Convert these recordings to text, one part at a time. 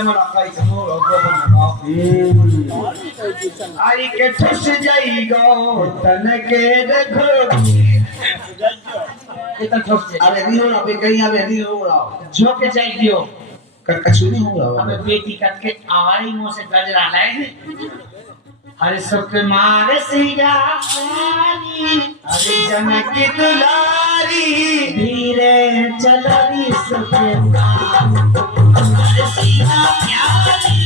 আমার আকাই কোনো রকম आई के ठुस जाई गो तन के देखो कितना ठुस अरे नहीं हो अबे कहीं अबे नहीं हो रहा जो के जाई दियो कछु नहीं हो रहा अबे बेटी कट के आवारी मुंह से गजरा लाए हरे सबके मारे सिया अरे जनक की दुलारी धीरे चलनी सबके मारे सिया प्यारी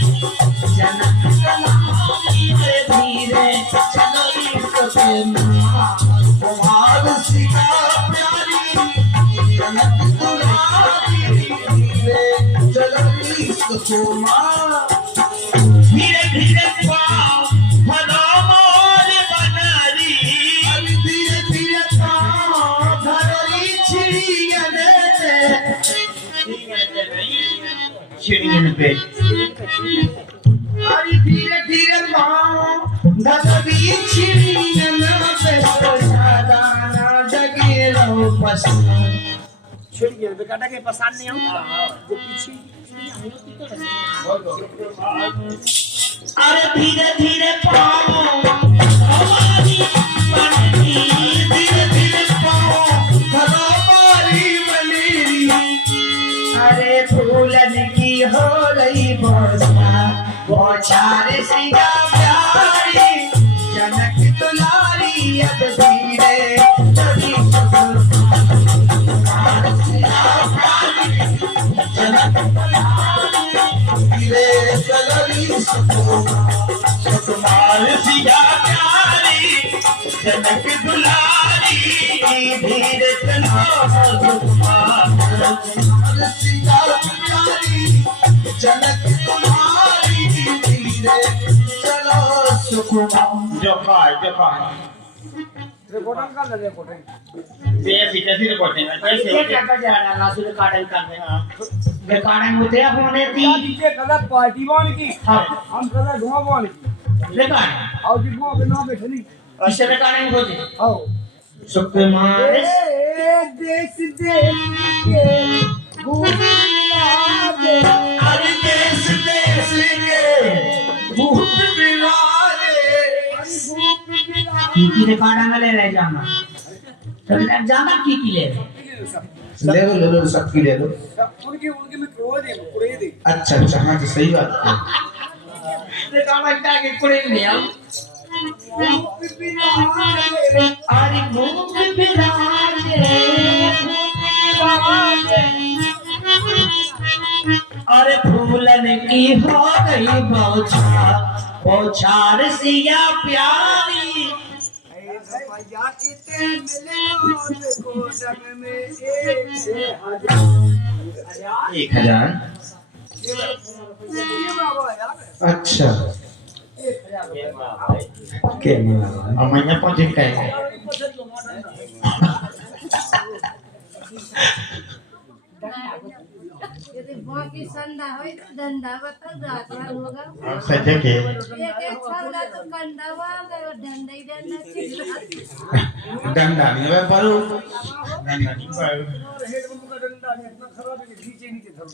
जनक धीरे धीरे चलनी सबके मारे सिया प्यारी जनक की दुलारी धीरे चलनी सबके धीरे धीरे पाओ पे अरे धीरे धीरे पाओ धरती छिड़ियन पे सदाना जगे रहो पसंद छिड़ियन पे काटा के पसंद नहीं आऊं जो पीछे अरे धीरे धीरे पाओ हमारी बनती धीरे धीरे पाओ हमारी मलेरी अरे फूलन की हो रही बोसा बोछार सिया प्यारी जनक दुलारी अब धीरे चली जनक धीरे चली सुकुमार सिया प्यारी जनक दुलारी धीरे चलो सुकुमार सिया प्यारी जनक तुम्हारी धीरे चलो सुकुमार जोखाय रिपोर्टिंग कर ले रिपोर्टिंग ये पीछे से रिपोर्टिंग कैसे क्या कर जा रहा ना सुन काटन कर दे बेकारे मुझे अपने दी पीछे कलर पार्टी बन की हां हम कलर धुआं बन की बेकार आओ जी वो बिना बैठे नहीं ऐसे बेकारे हो जी आओ सबके मारे देश देश के अरे देश देश के भूत बिलारे की रे काड़ा में ले रहे जाना चल जाना की ले लो सबकी ले लो उनके में कुड़े दे अच्छा हां जी सही बात है रे काड़ा के कुड़े ले आओ अरे भूत बिलारे अरे फूलन की हो गई बौछार सिया प्यारी 1000 अच्छा के अमैया पहुंच गए यदि बाकी संधा होई तो धंधा बता जाता होगा सच्चे के एक संधा तो कंधावा गयो धंधा ही धंधा डंडा नहीं है पर नहीं पर हेड में का डंडा है इतना खराब है नीचे धर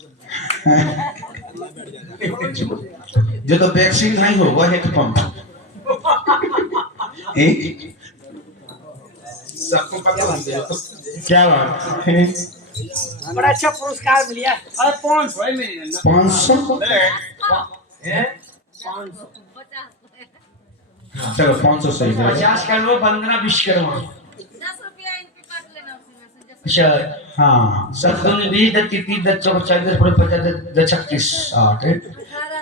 जो तो वैक्सीन नहीं होगा हेड पंप सबको पता लग गया तो क्या बात बड़ा अच्छा पुरस्कार मिल गया अरे 500 है मेरी 500 हैं 500 चलो 500 सही है 50 कर लो 15-20 करो 10 रुपया इनके काट लेना उसी में से अच्छा हाँ सब दोनों 20 30 40 50 36 60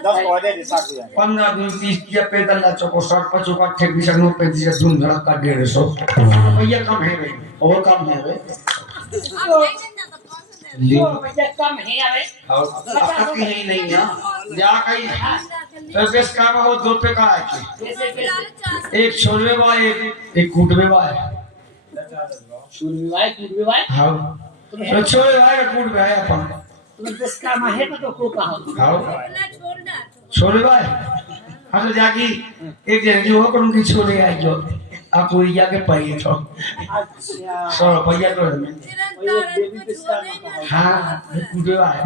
10 15 20 30 या 45 चौको 60 55 28 29 30 धूम धड़क का 150 भैया कम है भाई और कम है वे भैया कम है अबे और आपकी नहीं ना जा कहीं सर्विस का बहुत दो पे का है एक छोड़वे बा एक कूटवे बा छोड़वे बा हाँ तो छोड़वे बा कूटवे है अपन बस का है तो को कहा हाँ छोड़ना छोड़वे बा हम तो जाकी एक जन जो हो करूं की छोड़े आई जो अकुरिया के पैर तो अच्छा 100 रुपया तो निरंतर को छोड़े ना। हाँ जो है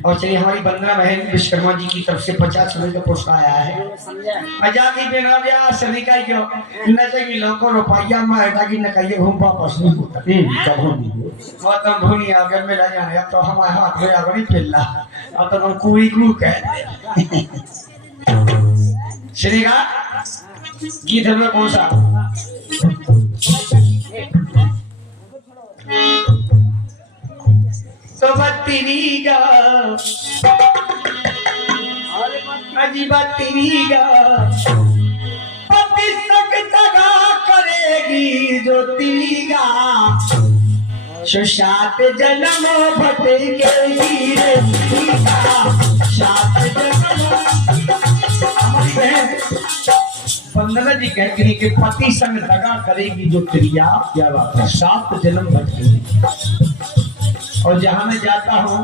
और चलिए हमारी वंदना बहन विश्वकर्मा जी की तरफ से 50 रुपए का पुरस्कार आया है समझा मजा की बिना ब्याह सभी का क्यों न चाहिए लोगों रुपया में हटा की न कहिए घूम वापस नहीं होता कब होगी खत्म भूनी अगर मेरा जाने अब तो हमारे हाथ में आगे नहीं पिल्ला अब तो हम कुई कू कह श्री का गीत हमने कौन सा तो बत्तीरी गा अजीबा तेरी गा पति सक दगा करेगी जो तेरी गा सात जन्म भटकेगी रे सात जन्म हमारी बहन वंदना जी कहती है कि पति संग दगा करेगी जो क्रिया क्या बात है 7 जन्म भटकेगी और जहां मैं जाता हूँ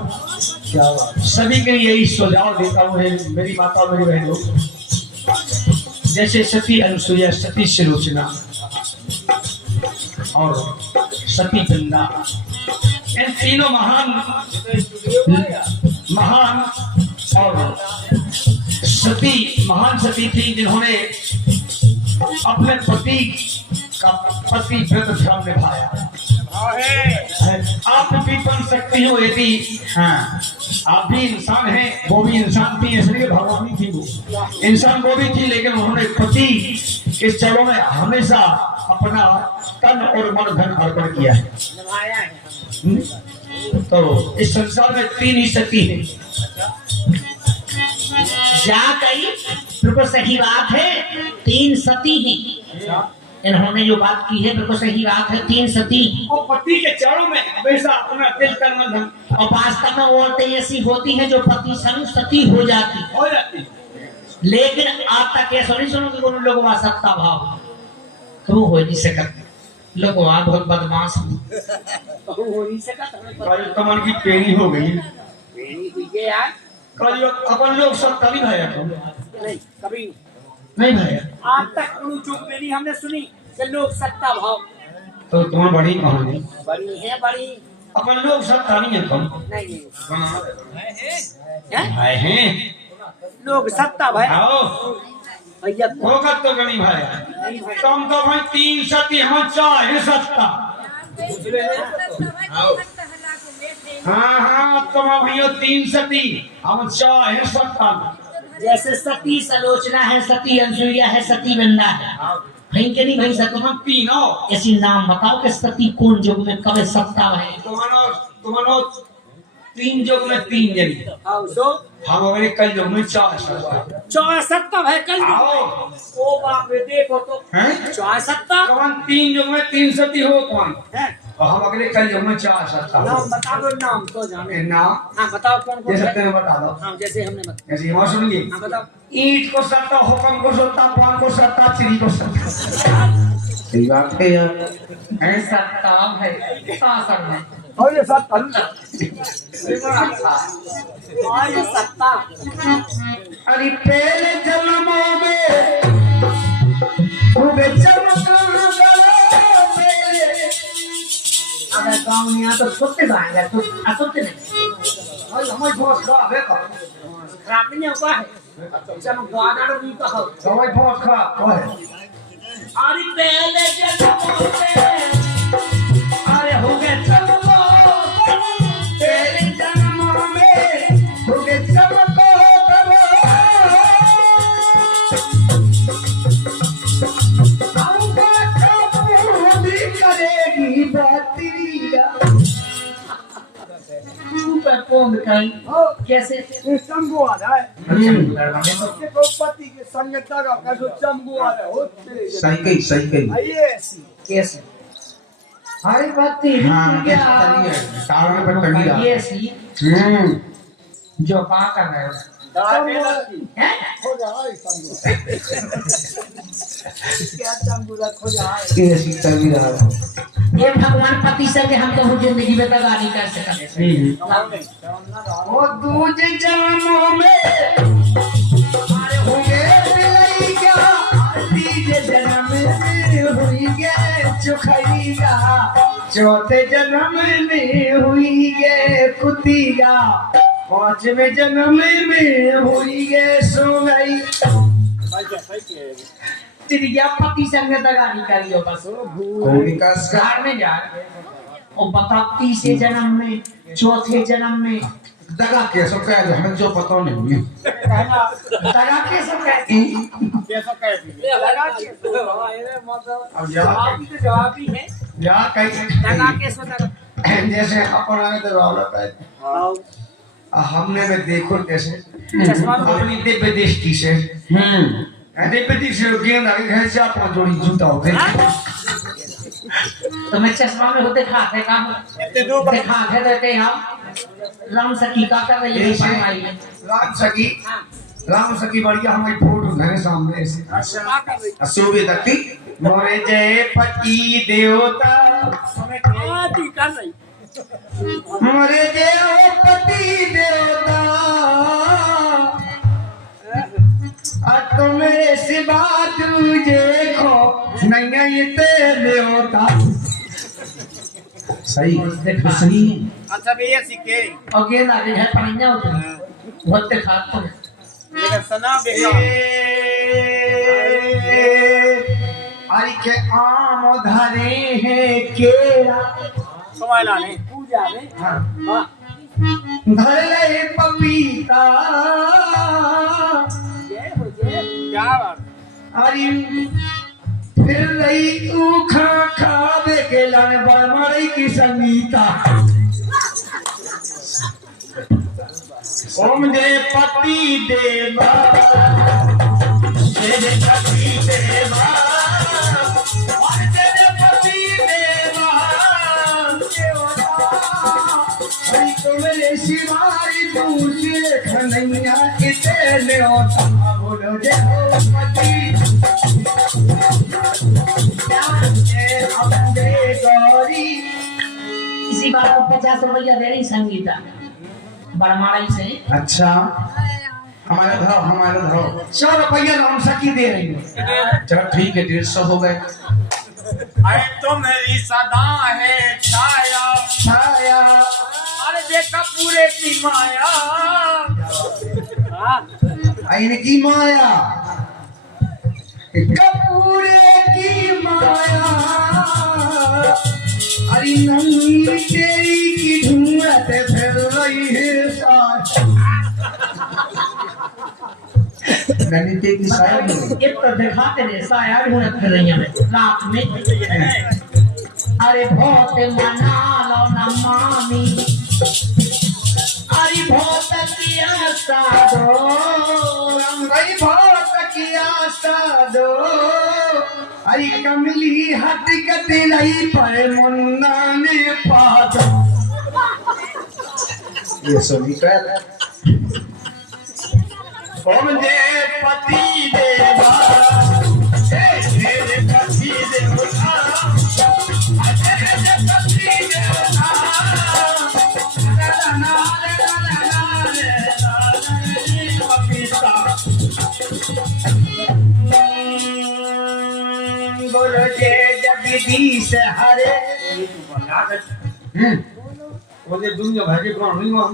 क्या बात सभी के लिए यही सुझाव देता हूँ मेरी माता और मेरी बहनों जैसे सती अनुसुईया सती सुलोचना और सती वृंदा इन तीनों महान और महान सती थी जिन्होंने अपने पति का पति व्रत धर्म निभाया आप भी बन सकती हो यदि हाँ आप भी इंसान हैं वो भी इंसान थी इसलिए भगवानी थी वो इंसान वो भी थी लेकिन उन्होंने पति के चरणों में हमेशा अपना तन और मन धन अर्पण किया है तो इस संसार में 3 ही सती है जा कही बिल्कुल सही बात है 3 सती हैं इन्होंने जो बात की है बिल्कुल सही बात है 3 सती और पति के चरणों में हमेशा अपना दिल तन मन धन और वास्तव में औरतें ऐसी होती हैं जो पति संग सती हो जाती लेकिन आज तक ऐसा नहीं सुनो कि उन लोगों में सत्ता भाव तो हो नहीं सकता लोग वहां बहुत बदमाश हो नहीं सका कल कमर की पेड़ी हो गई मेरी हुई है यार कल अपन लोग सब तभी भया तो नहीं कभी नहीं भया आज तक उन चुप मेरी हमने सुनी कि लोग सत्ता भाव तो तुम्हें बड़ी कहानी बड़ी है बड़ी अपन लोग सब तानी है तुम नहीं हैं भाई हैं लोग सत्ता भाई आओ भैया होगा तो गणी भाई तुम तो भाई 3 सती हम चाहे सत्ता हाँ हाँ तुम भैया 3 सती हम चाहे सत्ता जैसे सती सलोचना है सती अनुसुईया है सती वृंदा है भाई के नहीं भाई सती तीनों ऐसी नाम बताओ कि सती कौन युग में कब सत्ता है तुम्हारो 3 युग में 3 जनी हम अगले कल युग में 4 सत्ता सत्ता भाई कल आओ ओ बाप रे देखो तो हैं सत्ता कौन 3 युग में 3 सती हो कौन है और हम अगले कल युग में 4 सत्ता नाम बता दो नाम तो जाने नाम हाँ बताओ कौन कौन ये है सत्य में बता दो हाँ जैसे हमने बताया ऐसे हिमा सुनिए हाँ बताओ ईंट को सत्ता हुक्म को सत्ता पान को सत्ता चिड़ी को सत्ता सही बात है यार है सत्ता है शासन है और ये सत्ता और ये सत्ता अरे पहले जन्मों में खूबे अगर गाँव में यहाँ तो सुनते जाएंगे तो असुनते नहीं और हमारे बहुत खराब है का खराब नहीं हुआ है चमकवाना भी कहो हमारे बहुत खराब है अरे पहले जन्मों में अरे हो गए चलो पहले जन्मों में हो गए चलो करेगी बातिया कौन कहीं कैसे चमगु आ रहा है हम्म। पति के संगता का कैसे चमगु आ रहा है होते सही कही आइए कैसे अरे बात तेरी हाँ क्या तारों में पर तड़ी ये सी जो कहाँ कर रहे हो हैं? हो जाए क्या चमगु रखो जाए ये ऐसी तड़ी रहा ये भगवान पति से हम तो जिंदगी में तक नहीं कर सकते वो दूजे जन्मों में अरे होंगे मिलाई क्या तीजे जन्म में हुई चौथे जन्म में हुई ये कुतिया, पांचवें जन्म में हुई ये सोई। तिरिया पति संग दगानी करियो बस घर में जा और बता तीसरे जन्म में चौथे जन्म में दगा के सो कह हमें जो पता नहीं है। दगा के सब कहती कैसा कहती है लगा के अब जवाब ही है या कहीं दगा के सब जैसे अपन आए तो रौनक है। हमने में देखो कैसे अपनी दिव्य दृष्टि से दिव्य दृष्टि से गेंद आगे घर से आप जोड़ी जूता हो गए तो मैं चश्मा में होते खाते काम देखा थे रहते हम राम सखी का कर रही है शर्माई में राम सखी बढ़िया हमारी फोटो घर सामने ऐसे अशोभे तकती मोरे जय पति देवता मोरे जय पति देवता तुम्हें सिवा तुझे खो नहीं तेरे होता। सही सही अच्छा भैया सीखे और गेंद आगे है पढ़िया होते होते खाते लेकिन सना बेटा अरे के आम धरे हैं केरा समाइला ने पूजा में हां धर ले पपीता क्या बात अरे फिर रही उखा खावे के लाने बड़माई की संगीता। ओम जय पति देवा जय पति देवा और जय पति देवा हरि तुम्हें शिवारी दूसरे खनैया इतने होता बोलो जय पति इसी बात को 50 रुपया दे रही संगीता बड़माड़ी से। अच्छा हमारे धरो 100 रुपया राम सखी दे रही है। चलो ठीक है 150 हो गए। अरे तुम्हारी सदा है छाया छाया अरे देखा पूरे की माया इनकी माया कपूरे की माया अरे नहीं तेरी की ढूंढत फिर रही है साथ नैनीते की शायद एक तो दिखाते ने शायद ढूंढत फिर रही हमें रात में। अरे बहुत मना लो ना मामी अरे बहुत किया साधो रंगई बहुत किया साधो अरे कमली हट गति नहीं पर मुन्ना ने पाद ये सभी कर ओम जय पति देवा जय पति देवा जय पति देवा बोलो जय जगदीश हरे बोले दुनिया भर के कौन नहीं हम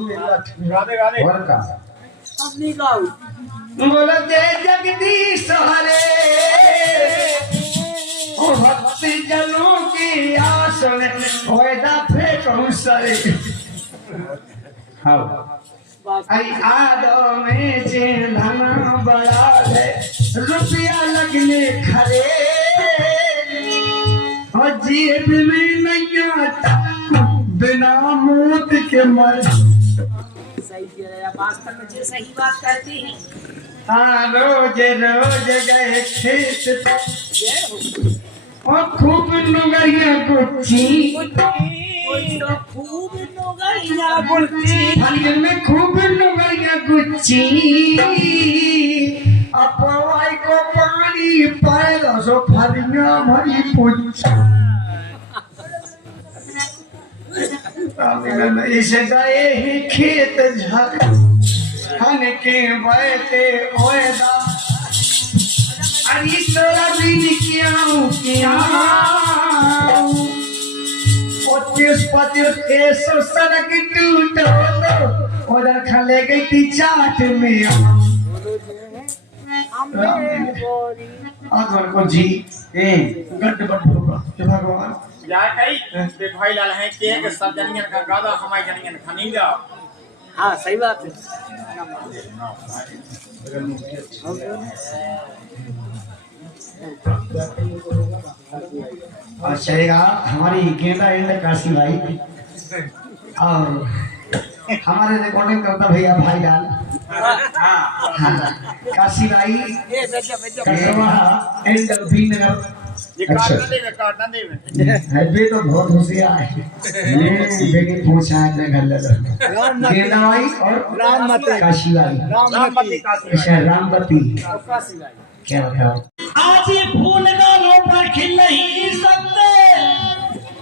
गाने गाने और का अपनी गाओ बोलो जय जगदीश हरे ओ भक्त जनों की आस में होएदा फेंकूं सरे हाँ आई आदो में धन बड़ा है रुपया लगने खरे और जेब में नहीं आता बिना मौत के मर। सही वास्तव में जो सही बात करते हैं। हाँ रोज रोज गए खेत और खूब नुगैया गुच्छी खूब नोगैया गुच्छी फलियन में खूब नुगैया गुच्छी अपवाई को पानी पैदा सो फलिया भरी पुच्छी इसे गए ही खेत झक हन के बैठे ओएदा अरे तोरा बिन क्या 25 ऐसो सड़क टूटो उधर खले गई थी चाट में आधवर को जी गड्ढ बड्ढ होगा भगवान यार कई ते भाई लाल है के सब जनियन का गादा हमारी जनियन खानी जा हाँ सही बात है। और चलेगा हमारी गेंदा एंड काशी भाई और हमारे रिकॉर्डिंग करता भैया भाई लाल काशी भाई कसवा एंड भीनगर ये अच्छा। काट ना दे हैप्पी तो बहुत होशियार है बेटी पूछा है अपने घर ले गेंदा भाई और राममती काशी भाई रामपति काशी अच्छा रामपति काशी भाई क्या बताओ आज ये फूल गालों पर खिल नहीं सकते,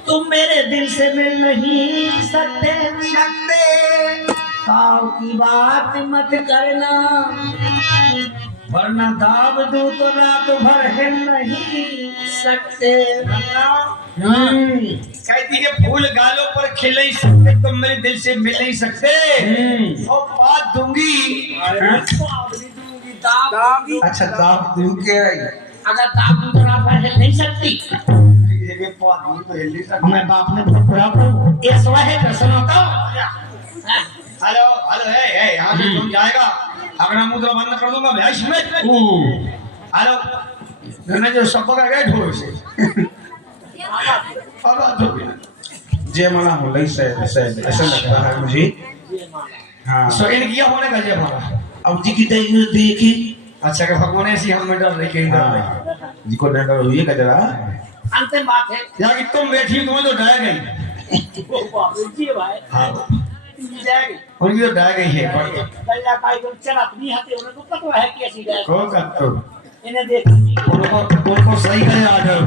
तुम मेरे दिल से मिल नहीं सकते। ताव की बात मत करना, वरना दाब दूं तो रात भर हिल नहीं सकते। कहती है फूल गालों पर खिल नहीं सकते तुम मेरे दिल से मिल नहीं सकते और बात दूंगी अच्छा दाब दूं के अगर दाब दूं तो रात भर हिल नहीं सकती। मैं बाप ने बहुत बुरा ये सवा है दर्शन होता। हेलो हेलो है यहाँ से तुम जाएगा अगला मुद्रा बंद कर दूंगा भैंस में हेलो मैंने जो सब का गए ढोल से अब तो जय माला हो लई से ऐसा लग रहा है मुझे हाँ सो इन किया होने का जय माला अब जी की देखी अच्छा का भगवान ऐसी हम में डर रही के जिको डर हुई का जरा अंतिम बात है यार कि तुम बैठी तुम्हें तो डर गई हाँ उनकी तो डर गई है कल्ला का एकदम चला नहीं आते उन्हें तो पता है कि ऐसी है कौन का तो इन्हें देख उनको सही करे आर्डर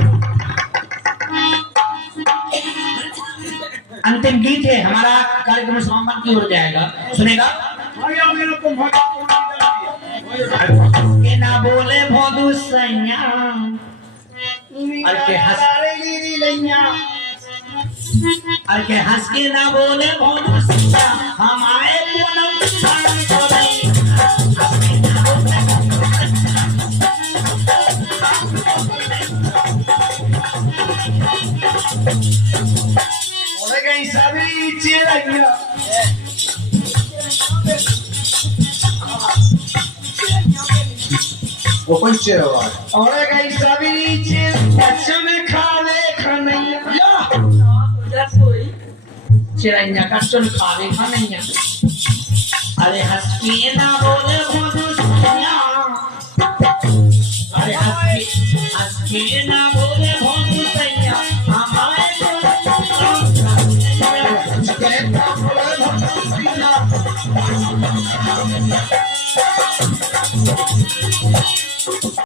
अंतिम गीत है हमारा कार्यक्रम समापन की ओर जाएगा सुनेगा के ना बोले भोदू सैया अरे के हंस के ना बोले भोदू सैया हम आए पूनम चांद को नहीं और गई सभी चिड़िया वो कौन चिड़वा और गई सभी चिड़िया चुन खाने खनैया चिड़ैया का चुन खावे खनैया अरे हंस के ना बोले भोदू सैया अरे हंस के ना बोले भोदू सैया हम आए पूनम